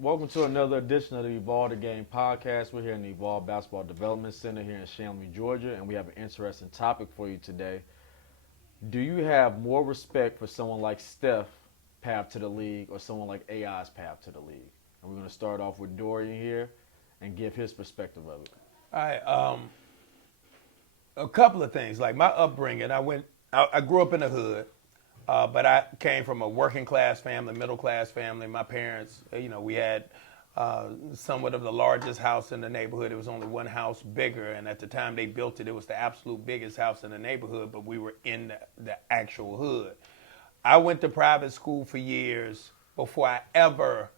Welcome to another edition of the Evolve the Game podcast. We're here in the Evolve Basketball Development Center here in Shanley, Georgia, and we have an interesting topic for you today. Do you have more respect for someone like Steph path to the league or someone like AI's path to the league? And we're going to start off with Dorian here and give his perspective of it. All right. A couple of things. Like my upbringing, I grew up in the hood, but I came from a working class family, middle class family. My parents, we had somewhat of the largest house in the neighborhood. It was only one house bigger, and at the time they built it, it was the absolute biggest house in the neighborhood, but we were in the actual hood. I went to private school for years before I ever,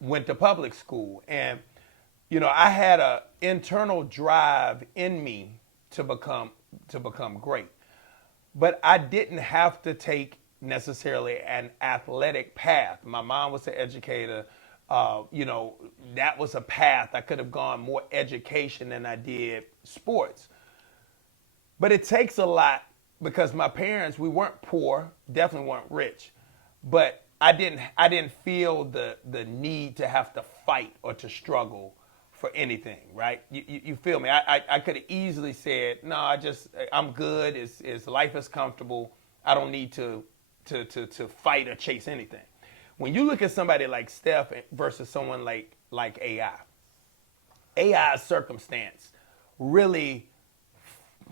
went to public school. And, I had an internal drive in me to become great. But I didn't have to take necessarily an athletic path. My mom was an educator. That was a path. I could have gone more education than I did sports. But it takes a lot because my parents, we weren't poor, definitely weren't rich. But I didn't feel the need to have to fight or to struggle for anything, right? You feel me? I could have easily said, no, I'm good. Life is comfortable. I don't need to fight or chase anything. When you look at somebody like Steph versus someone like AI's circumstance really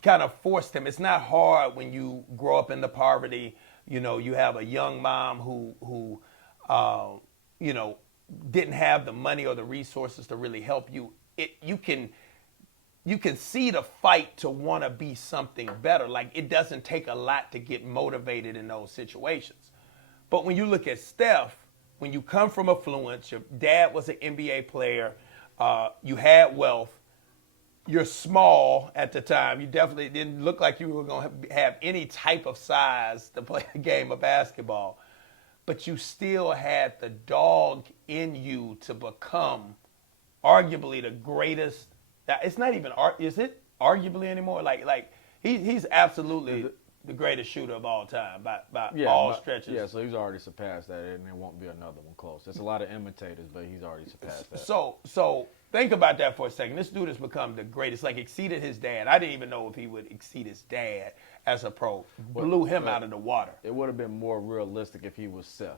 kind of forced him. It's not hard when you grow up in the poverty. You have a young mom who didn't have the money or the resources to really help you. You can see the fight to want to be something better. Like, it doesn't take a lot to get motivated in those situations. But when you look at Steph, when you come from affluence, your dad was an NBA player, you had wealth, you're small at the time. You definitely didn't look like you were going to have any type of size to play a game of basketball. But you still had the dog in you to become arguably the greatest. It's not even, is it arguably anymore? Like he's absolutely the greatest shooter of all time by all stretches. Yeah, so he's already surpassed that, and there won't be another one close. There's a lot of imitators, but he's already surpassed that. So think about that for a second. This dude has become the greatest, like exceeded his dad. I didn't even know if he would exceed his dad as a pro. Blew him out of the water. It would have been more realistic if he was Steph.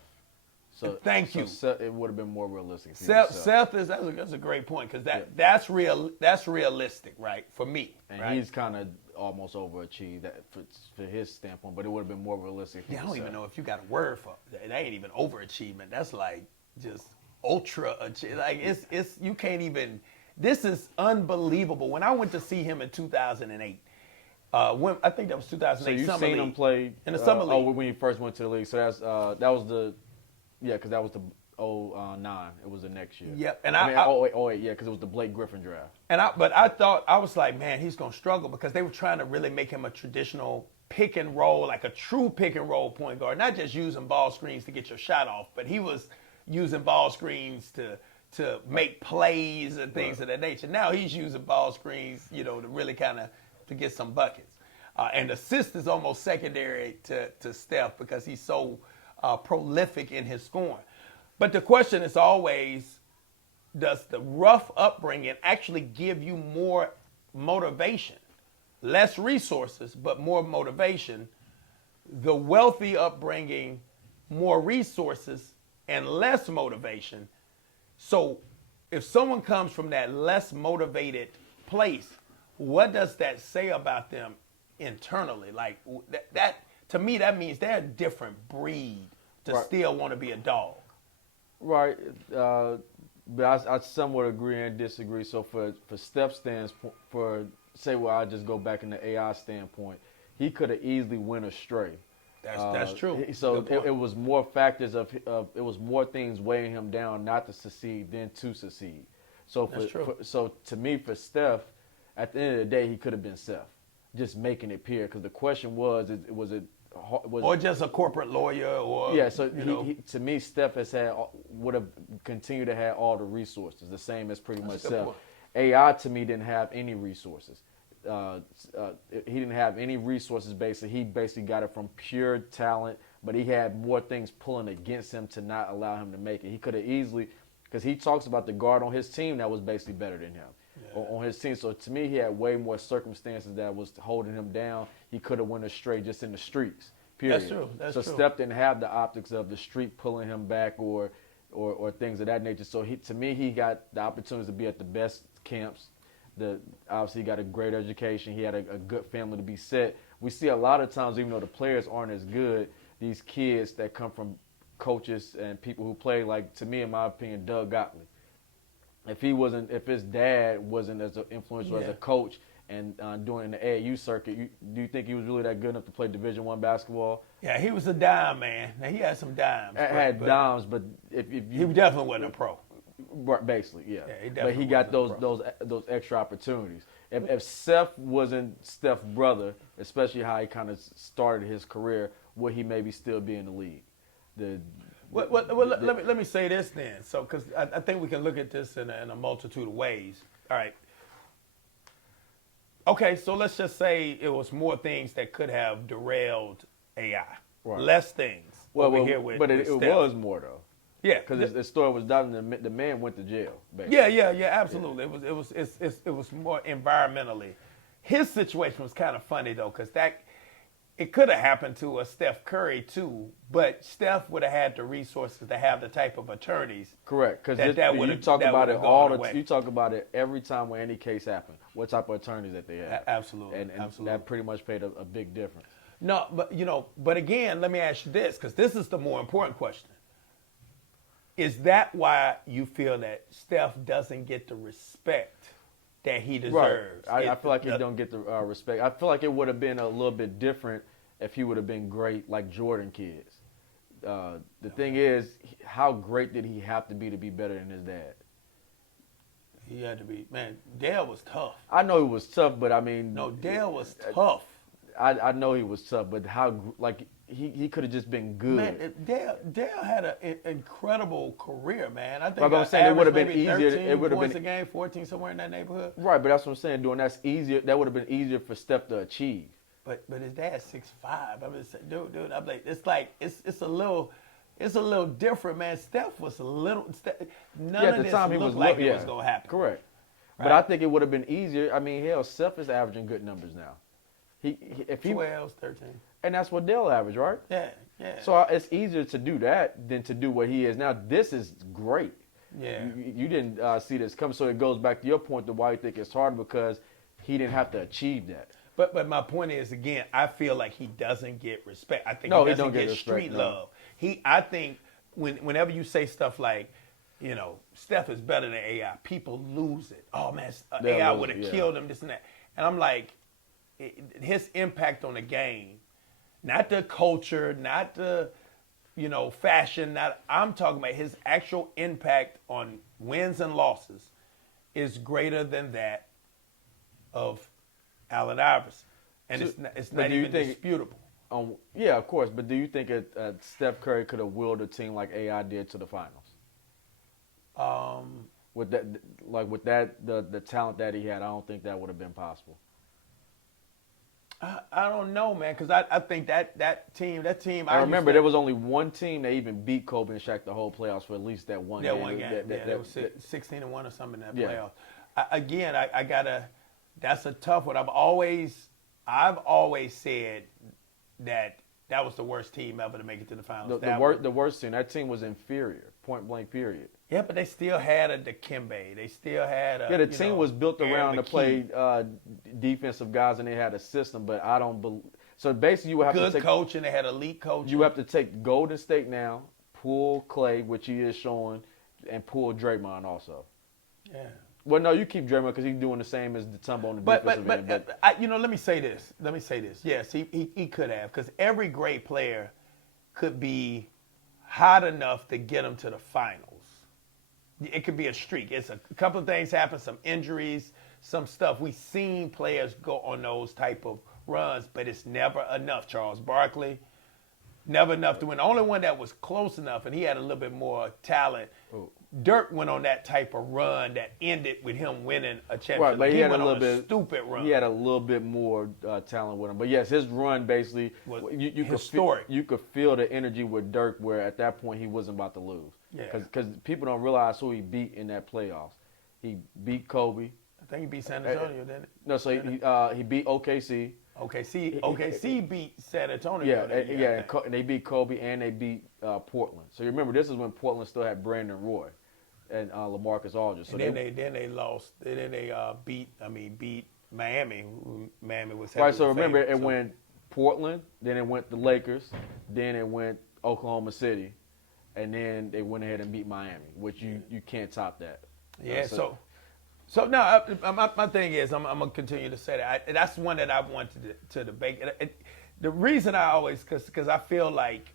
Thank you. It would have been more realistic. If he was Seth that's a great point because that's real. That's realistic, right? For me, and right? he's kind of almost overachieved that for his standpoint, but it would have been more realistic. I don't even know if you got a word for that. Ain't even overachievement. That's like just ultra achievement. Like it's you can't even. This is unbelievable. When I went to see him in 2008. When I think that was 2008. So you've summer seen league. him play in the summer league. Oh, when he first went to the league. So that was the. Yeah, because that was the 09. It was the next year. Yep, and I mean, 08, yeah, because it was the Blake Griffin draft. But I was like, man, he's gonna struggle because they were trying to really make him a traditional pick and roll, like a true pick and roll point guard, not just using ball screens to get your shot off, but he was using ball screens to make plays and things of that nature. Now he's using ball screens, to really kind of to get some buckets. And assist is almost secondary to Steph because he's so prolific in his scoring. But the question is always, does the rough upbringing actually give you more motivation? Less resources, but more motivation. The wealthy upbringing, more resources and less motivation. So if someone comes from that less motivated place, what does that say about them internally? Like that to me, that means they're a different breed to still want to be a dog. Right. But I somewhat agree and disagree. So for Steph's standpoint, I just go back in the AI standpoint, he could have easily went astray. That's true. So it was more factors it was more things weighing him down not to succeed than to succeed. So so to me, for Steph, at the end of the day, he could have been Steph, just making it pure. Because the question was or just a corporate lawyer, or yeah. So he, to me, Steph would have continued to have all the resources, the same as pretty much Steph. AI to me didn't have any resources. He didn't have any resources. Basically, he basically got it from pure talent, but he had more things pulling against him to not allow him to make it. He could have easily because he talks about the guard on his team that was basically better than him on his team. So to me, he had way more circumstances that was holding him down. He could have went astray just in the streets. Period. That's true. That's so true. Steph didn't have the optics of the street pulling him back or things of that nature. So to me, he got the opportunities to be at the best camps. Obviously, he got a great education. He had a good family to be set. We see a lot of times, even though the players aren't as good, these kids that come from coaches and people who play, like, to me, in my opinion, Doug Gottlieb. If his dad wasn't as influential as a coach and doing the AAU circuit, do you think he was really that good enough to play Division I basketball? Yeah, he was a dime, man. Now, he had some dimes. Dimes, but if you, he definitely wasn't a pro. Basically, yeah. But he got those extra opportunities. If Steph wasn't Steph's brother, especially how he kind of started his career, would he maybe still be in the league? Let me say this then. So, because I think we can look at this in a multitude of ways. All right. Okay, so let's just say it was more things that could have derailed AI. Right. Less things. But with it Steph. was more though. Yeah, because the story was done. The man went to jail. Basically. Yeah, absolutely. It was more environmentally. His situation was kind of funny though, because it could have happened to a Steph Curry too, but Steph would have had the resources to have the type of attorneys. Correct, because you talk about it every time when any case happened. What type of attorneys that they have? Absolutely, and that pretty much made a big difference. No, but again, let me ask you this, because this is the more important question. Is that why you feel that Steph doesn't get the respect that he deserves? Right. I feel like he don't get the respect. I feel like it would have been a little bit different if he would have been great like Jordan kids. The thing is, how great did he have to be better than his dad? He had to be. Man, Dale was tough. I know he was tough, but I mean... No, Dale was tough. I know he was tough, but he could have just been good. Man, Dale had an incredible career, man. I think I'm saying it would have been easier. 13 it would have points been a game, 14 somewhere in that neighborhood. Right, but that's what I'm saying. That's easier. That would have been easier for Steph to achieve. But his dad's 6'5". I'm just saying, dude. I'm like, it's a little different, man. Steph was a little. None of this looked like it was gonna happen. Correct. Right? But I think it would have been easier. I mean, hell, Steph is averaging good numbers now. If 12, 13. And that's what Dale averaged, right? Yeah. So it's easier to do that than to do what he is now. This is great. Yeah. You didn't see this coming, so it goes back to your point to why you think it's hard, because he didn't have to achieve that. But my point is, again, I feel like he doesn't get respect. I think he doesn't don't get street respect, no. love. I think whenever you say stuff like, Steph is better than AI, people lose it. Oh man, AI would have killed him, this and that. And I'm like, his impact on the game, not the culture, not the, fashion. I'm talking about his actual impact on wins and losses is greater than that of Allen Iverson, and it's not even disputable. Yeah, of course. But do you think Steph Curry could have willed a team like AI did to the finals? With the talent that he had, I don't think that would have been possible. I don't know, man, because I think that team. I remember there was only one team that even beat Kobe and Shaq the whole playoffs for at least that one game. Yeah, one game. They was 16-1 or something in that playoff. I gotta. That's a tough one. I've always said that was the worst team ever to make it to the finals. The worst team. That team was inferior, point blank. Period. Yeah, but they still had a Dikembe. They still had a. Yeah, the team was built around Aaron to play defensive guys, and they had a system. But I don't believe. So basically, you would have to take good coaching. They had elite coaching. You have to take Golden State now, pull Clay, which he is showing, and pull Draymond also. Yeah. Well, no, you keep Draymond because he's doing the same as the Tumbo on the defensive end. But let me say this. Yes, he could have, because every great player could be hot enough to get him to the finals. It could be a streak. It's a couple of things happen, some injuries, some stuff. We've seen players go on those type of runs, but it's never enough. Charles Barkley, never enough to win. The only one that was close enough, and he had a little bit more talent, Dirk went on that type of run that ended with him winning a championship. Right, but he had went a little on bit stupid run. He had a little bit more talent with him, but yes, his run basically Was you historic. you could feel the energy with Dirk, where at that point he wasn't about to lose. Yeah. Because people don't realize who he beat in that playoffs. He beat Kobe. I think he beat San Antonio, didn't it? No, so he beat OKC. OKC beat San Antonio. Yeah, and they beat Kobe and they beat Portland. So you remember, this is when Portland still had Brandon Roy and LaMarcus Aldridge. So and then they lost. Then they beat Miami. Miami was right. So remember, it went Portland, then it went the Lakers, then it went Oklahoma City, and then they went ahead and beat Miami, which you can't top that. Yeah. So no, my thing is I'm gonna continue to say that. That's one that I wanted to debate. The reason I always because I feel like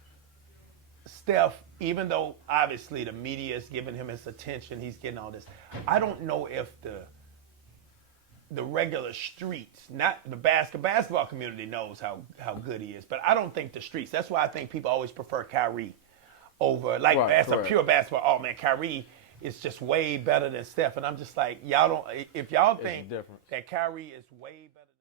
Steph, even though obviously the media is giving him his attention, he's getting all this. I don't know if the regular streets, not the basketball community, knows how good he is, but I don't think the streets. That's why I think people always prefer Kyrie over a pure basketball. Oh man, Kyrie is just way better than Steph, and I'm just like, y'all don't. If y'all think that Kyrie is way better than